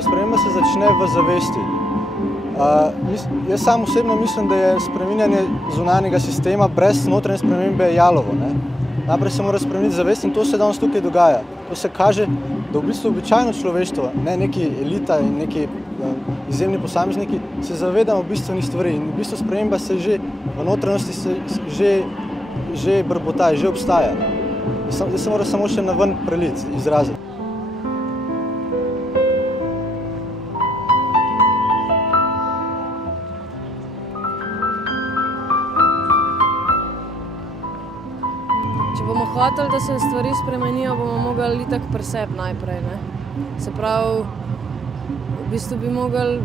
Sprememba se začne v zavesti. Jaz sam osebno mislim, da je spreminjanje zunanjega sistema brez notranje spremembe jalovo. Najprej se mora spremeniti zavest in to se danes tukaj dogaja. To se kaže, da v bistvu običajno človeštvo, ne neki elita in neki izjemni posamezniki, se zavedamo bistvenih stvari in v bistvu sprememba se že v notranjosti že brbota, že obstaja. Jaz se mora samo še naven preliti, izraziti. Če bomo hoteli, da se stvari spremenijo, bomo mogli itak pri sebi najprej. Se pravi, v bistvu bi mogli,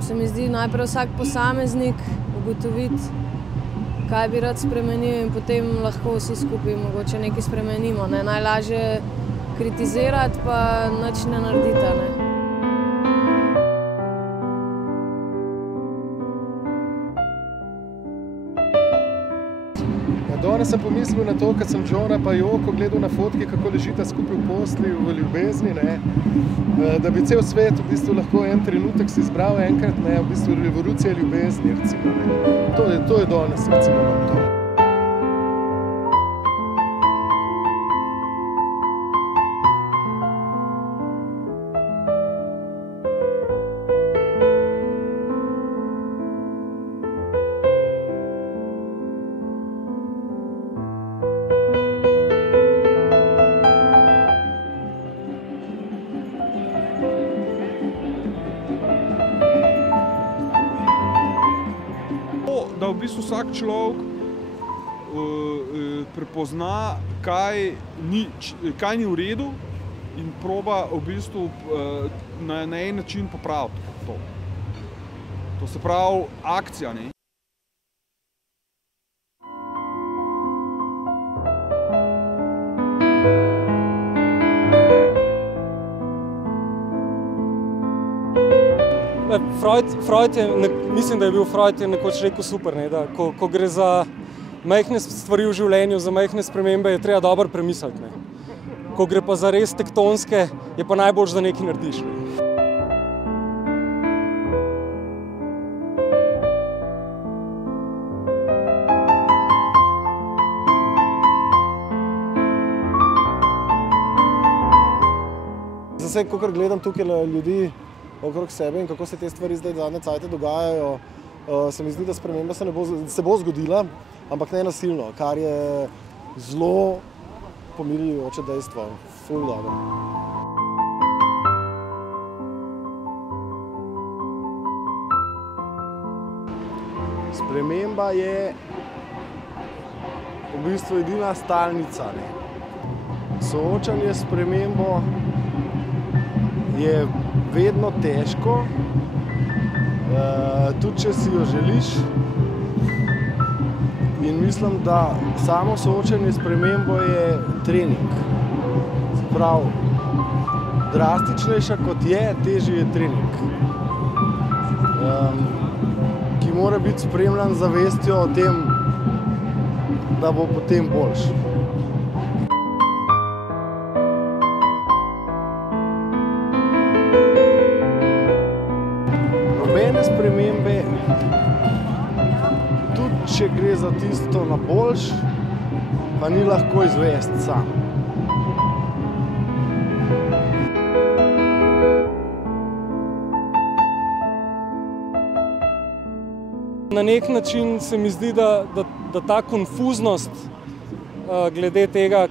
se mi zdi, najprej vsak posameznik ugotoviti, kaj bi rad spremenil in potem lahko vsi skupaj mogoče nekaj spremenimo. Najlažje kritizirati, pa nič ne narediti. Danes sem pomislil na to, kad sem Johna pa Joko gledal na fotke, kako ležita skupaj v posli, v ljubezni, da bi cel svet v bistvu lahko en trenutek si izbral enkrat, v bistvu revolucija ljubezni, recimo. To je danes, recimo, vam to. Da v bistvu vsak človek prepozna, kaj ni v redu in proba v bistvu na en način popraviti to. To se pravi akcija. Mislim, da je bil Freud nekoč rekel super, da ko gre za majhne stvari v življenju, za majhne spremembe, je treba dobro premisliti. Ko gre pa za res tektonske, je pa najboljše, da nekaj narediš. Zdaj, kakor gledam tukaj ljudi okrog sebe in kako se te stvari zdaj zadnje cajte dogajajo, se mi zdi, da sprememba se bo zgodila, ampak ne nasilno, kar je zelo pomirjujoče dejstvo. Ful dobro. Sprememba je v bistvu edina stalnica. Soočanje s spremembo je vedno težko, tudi če si jo želiš. In mislim, da samo soočanje s spremembo je trening. Se pravi, drastičnejša kot je, težji je trening. Ki mora biti spremljan z zavestjo o tem, da bo potem boljši. Nobene spremembe, tudi če gre za tisto na boljš, pa ni lahko izvesti sam. Na nek način se mi zdi, da ta konfuznost glede tega,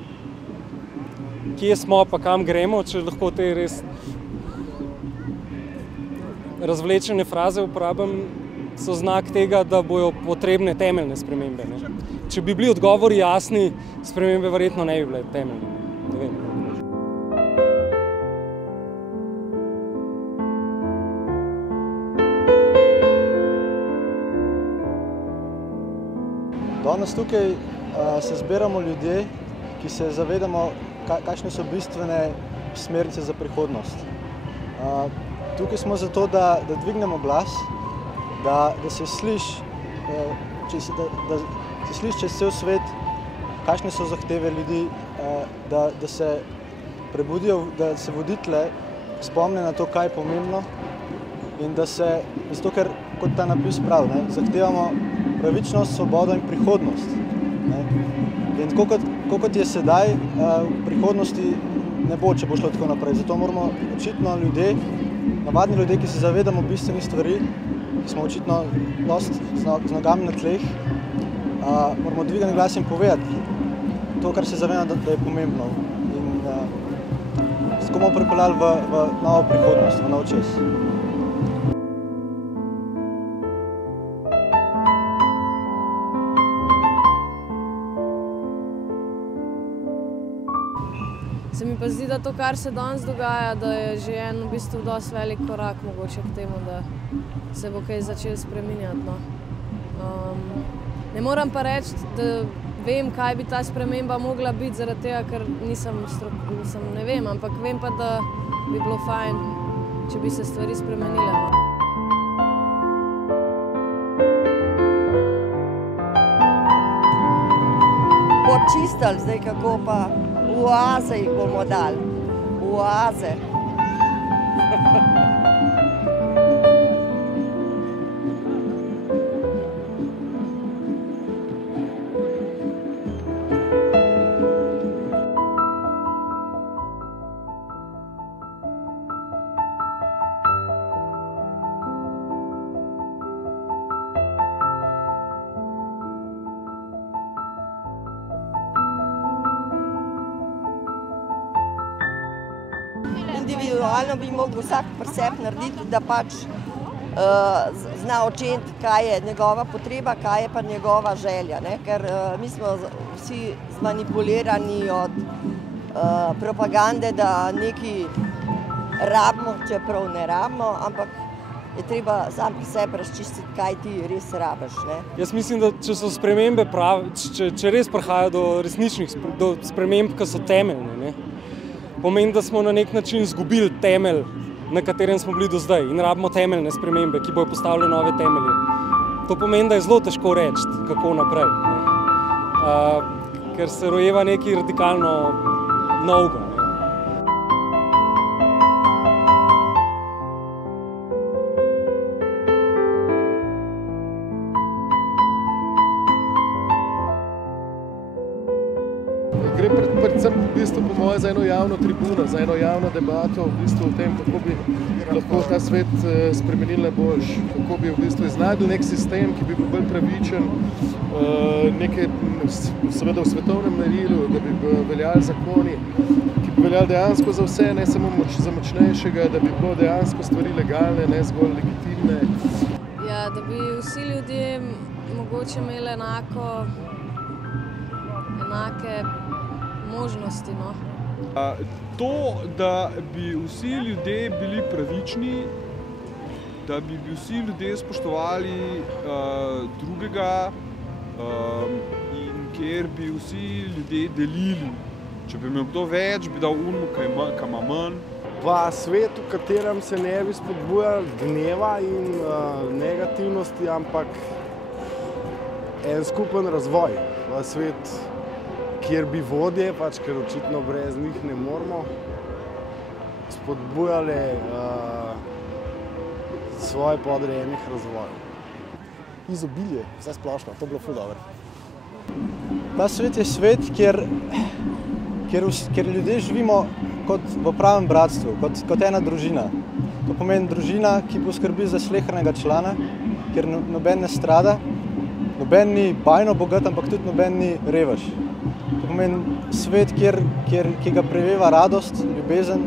kje smo pa kam gremo, če lahko te res razvlečene fraze uporabim, so znak tega, da bojo potrebne temeljne spremembe. Če bi bili odgovori jasni, spremembe verjetno ne bi bile temeljne. Ne vem. Danes tukaj se zbiramo ljudje, ki se zavedamo, kakšne so bistvene smernice za prihodnost. Tukaj smo zato, da dvignemo glas, da se sliši čez cel svet, kakšne so zahteve ljudi, da se prebudijo, da se voditelje spomni na to, kaj je pomembno in da se, zato ker, kot ta napis pravi, ne, zahtevamo pravičnost, svobodo in prihodnost. Ne. In tako kot je sedaj, v prihodnosti ne bo, če bo šlo tako naprej. Zato moramo očitno ljudje, navadni ljudje, ki se zavedamo bistvenih stvari, ki smo očitno dosti z nogami na tleh, moramo dvigati glas in povedati to, kar se zavedamo, da je pomembno. In tako bomo pripeljali v novo prihodnost, v nov čas. Se mi pa zdi, da to, kar se danes dogaja, da je že en v bistvu dosti velik korak mogoče k temu, da se bo kaj začelo spreminjati. No. Ne moram pa reči, da vem, kaj bi ta sprememba mogla biti, zaradi tega, ker ne vem, ampak vem pa, da bi bilo fajn, če bi se stvari spremenile. Počistili zdaj, kako pa oaze jih bomo dali. Oaze. Individualno bi mogel vsak pri sebi narediti, da pač zna oceniti, kaj je njegova potreba, kaj je pa njegova želja. Ne? Ker mi smo vsi zmanipulirani od propagande, da nekaj rabimo, čeprav ne rabimo, ampak je treba sam pri sebi razčistiti, kaj ti res rabiš. Ne? Jaz mislim, da če so spremembe prave, če res prihaja do resničnih sprememb, ki so temeljne, ne? Pomeni, da smo na nek način izgubili temelj, na katerem smo bili do zdaj in rabimo temeljne spremembe, ki bojo postavile nove temelje. To pomeni, da je zelo težko reči, kako naprej, ker se rojeva nekaj radikalno novega. Gre predvsem v bistvu, po moje, za eno javno tribuno, za eno javno debato v bistvu o tem, kako bi lahko ta svet spremenili na boljši, kako bi v bistvu iznajdli nek sistem, ki bi bil bolj pravičen, seveda v svetovnem merilu, da bi veljali zakoni, ki bi veljali dejansko za vse, ne samo za močnejšega, da bi bilo dejansko stvari legalne, ne zgolj legitimne. Ja, da bi vsi ljudje mogoče imeli enake možnosti. No. To, da bi vsi ljudje bili pravični, da bi vsi ljudje spoštovali drugega in kjer bi vsi ljudje delili. Če bi imel kdo več, bi dal unmu, kaj ima manj. Pa svet, v katerem se ne bi spodbujali gneva in negativnosti, ampak en skupen razvoj. Svet, kjer bi vodje, pač, ker očitno brez njih ne moramo, spodbujali svoje podrejenih razvojev. Izobilje, vse splošno, to je bilo ful dobro. Ta svet je svet, kjer ljudje živimo kot v pravem bratstvu, kot ena družina. To pomeni družina, ki poskrbi za slehernega člana, kjer noben ne strada, noben ni bajno bogat, ampak tudi noben ni revež. To pomeni svet, ki ga preveva radost, ljubezen.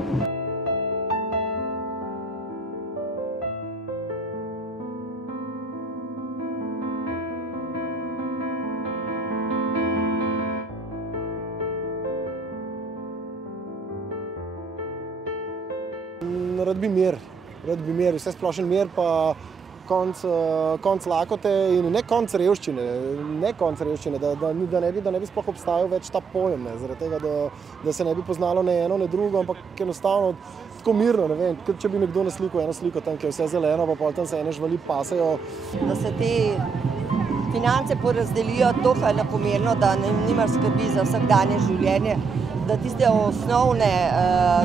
Rad bi mir, vse splošen mir, pa konc lakote in ne konc revščine, da ne bi sploh obstajal več ta pojem, zaradi tega, da se ne bi poznalo ne eno, ne drugo, ampak enostavno tako mirno, ne vem, če bi nekdo naslikal eno sliko tam, ki je vse zeleno, pa potem se ene živali pasejo. Da se te finance porazdelijo tako enakomerno, da nimaš skrbi za vsakdanje življenje, da tiste osnovne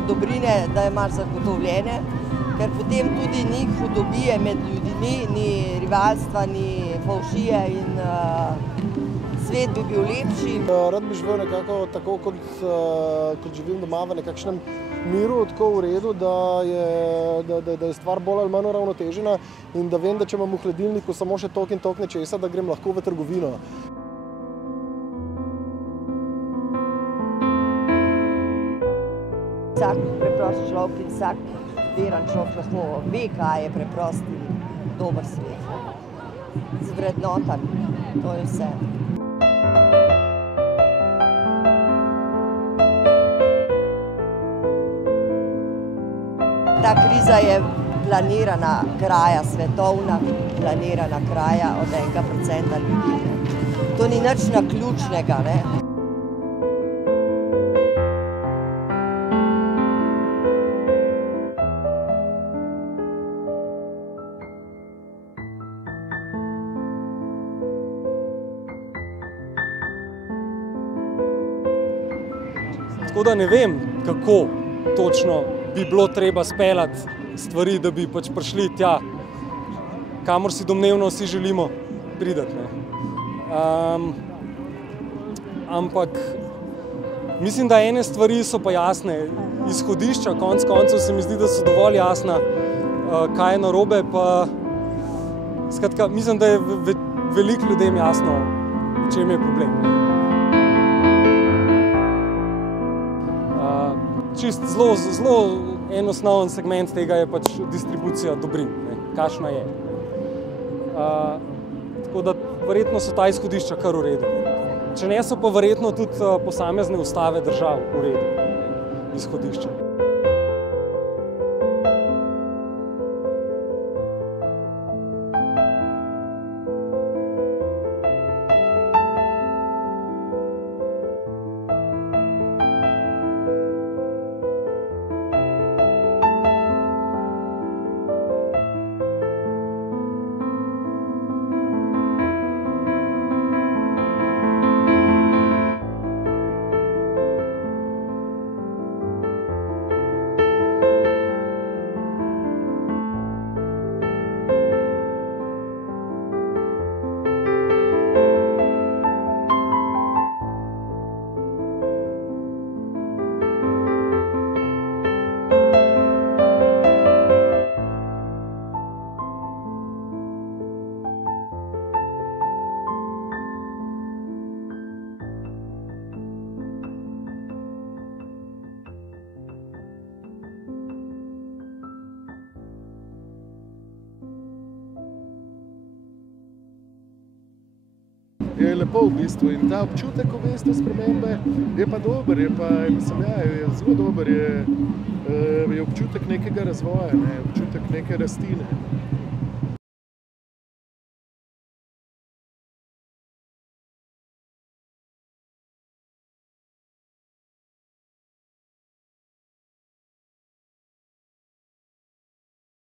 dobrine, da imaš zagotovljene, ker potem tudi ni hudobije med ljudmi, ni rivalstva, ni fovšije in svet bi bil lepši. Rad bi živel nekako tako, kot živim doma, v nekakšnem miru, tako v redu, da je stvar bolj ali manj uravnotežena in da vem, da če imam v hladilniku samo še toliko in toliko nečesa, da grem lahko v trgovino. Vsak preprost človek in vsak veren človek lahko ve, kaj je preprost in dober svet. Z vrednotami, to je vse. Ta kriza je planirana kraja, svetovna planirana kraja od 1% ljudi. To ni nič naključnega, ne. Tako da ne vem, kako točno bi bilo treba speljati stvari, da bi pač prišli tja, kamor si domnevno vsi želimo priti. Ampak mislim, da ene stvari so pa jasne. Izhodišča, konec koncev se mi zdi, da so dovolj jasna, kaj je narobe, pa skratka, mislim, da je veliko ljudem jasno, v čem je problem. Čist zelo en osnoven segment tega je pač distribucija dobrin, kakšna je. Tako da verjetno so ta izhodišča kar v redu. Če ne, so pa verjetno tudi posamezne ustave držav v redu izhodišča. Je lepo v bistvu in ta občutek v bistvu spremembe je pa dober, je zelo dober, je občutek nekega razvoja, občutek neke rasti.